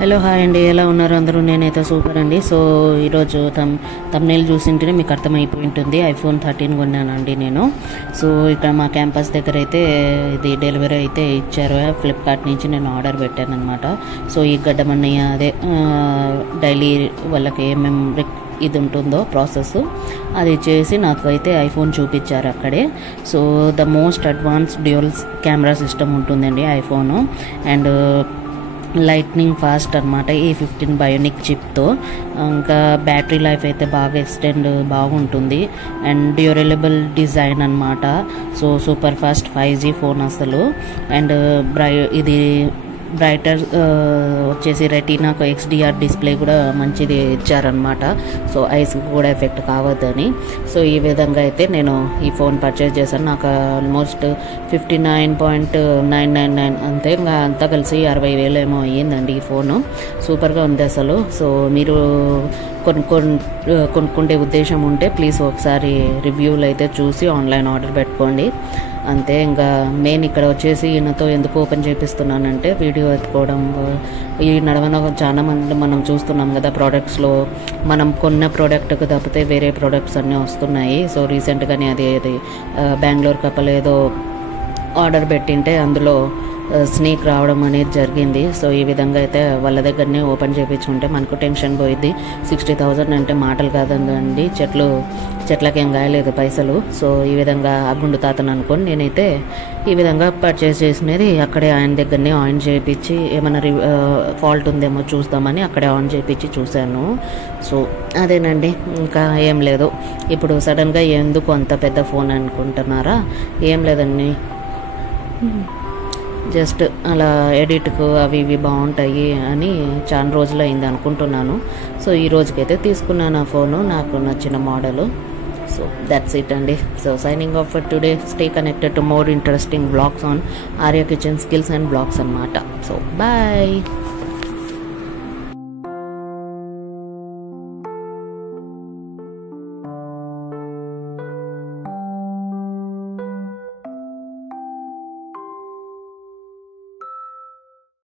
Hello hi అండి, ఎలా ఉన్నారు అందరూ? నేనైతే సూపర్ అండి. సో ఈరోజు తమ్నేల్ చూసింటేనే మీకు అర్థమైపోయి ఉంటుంది. ఐఫోన్ 13 కొన్నానండి నేను. సో ఇక్కడ మా క్యాంపస్ దగ్గర అయితే ఇది డెలివరీ అయితే ఇచ్చారు. ఫ్లిప్కార్ట్ నుంచి నేను ఆర్డర్ పెట్టాను అనమాట. సో ఈ గడ్డమన్నయ్య అదే డైలీ వాళ్ళకి ఏమేమి ఇది ఉంటుందో ప్రాసెస్ అది చేసి నాకు అయితే ఐఫోన్ చూపించారు అక్కడే. So the most advanced dual camera system ఉంటుందండి ఐఫోను. అండ్ లైట్నింగ్ ఫాస్ట్ అనమాట, A15 బయోనిక్ చిప్తో. ఇంకా బ్యాటరీ లైఫ్ అయితే బాగా ఎక్స్టెండ్ బాగుంటుంది. అండ్ డ్యూరబుల్ డిజైన్ అనమాట. So super fast 5G phone అసలు. అండ్ ఇది బ్రైటర్ వచ్చేసి రెటీనా XDR డిస్ప్లే కూడా మంచిది ఇచ్చారనమాట. సో ఐస్కి కూడా ఎఫెక్ట్ కావద్దని. సో ఈ విధంగా అయితే నేను ఈ ఫోన్ పర్చేస్ చేశాను. నాకు ఆల్మోస్ట్ 59.999 అంతే, ఇంకా అంతా కలిసి 60,000 ఏమో అయ్యిందండి ఈ ఫోను. సూపర్గా ఉంది అసలు. సో మీరు కొనుక్కుంటే ఉద్దేశం ఉంటే ప్లీజ్ ఒకసారి రివ్యూలు అయితే చూసి ఆన్లైన్ ఆర్డర్ పెట్టుకోండి అంతే. ఇంకా మెయిన్ ఇక్కడ వచ్చేసి ఈయనతో ఎందుకు ఓపెన్ చేపిస్తున్నానంటే వీడియో ఎత్తుకోవడం ఈ నడవన చాలా మంది మనం చూస్తున్నాం కదా ప్రోడక్ట్స్లో. మనం కొన్న ప్రోడక్ట్కి తప్పితే వేరే ప్రోడక్ట్స్ అన్నీ వస్తున్నాయి. సో రీసెంట్గానే అది బెంగళూరు కప్పలు ఏదో ఆర్డర్ పెట్టింటే అందులో స్నేక్ రావడం అనేది జరిగింది. సో ఈ విధంగా అయితే వాళ్ళ దగ్గరనే ఓపెన్ చేయించుకుంటే మనకు టెన్షన్ పోయిద్ది. 60,000 అంటే మాటలు కాదండి, చెట్లకేం గాయలేదు పైసలు. సో ఈ విధంగా ఆ గుండు తాతను అనుకొని నేనైతే ఈ విధంగా పర్చేస్ చేసినది అక్కడే ఆయన దగ్గరనే ఆన్ చేయించి ఏమైనా ఫాల్ట్ ఉందేమో చూద్దామని అక్కడే ఆన్ చేయించి చూశాను. సో అదేనండి, ఇంకా ఏం లేదు. ఇప్పుడు సడన్గా ఎందుకు అంత పెద్ద ఫోన్ అనుకుంటున్నారా? ఏం లేదండి, జస్ట్ అలా ఎడిట్కు అవి ఇవి బాగుంటాయి అని చాలా రోజులు అయింది అనుకుంటున్నాను. సో ఈ రోజుకైతే తీసుకున్నాను ఆ ఫోను, నాకు నచ్చిన మోడలు. సో దట్స్ ఇట్ అండి. So signing off for today. Stay connected to more interesting blogs on Arya kitchen skills and blogs అన్నమాట. So bye.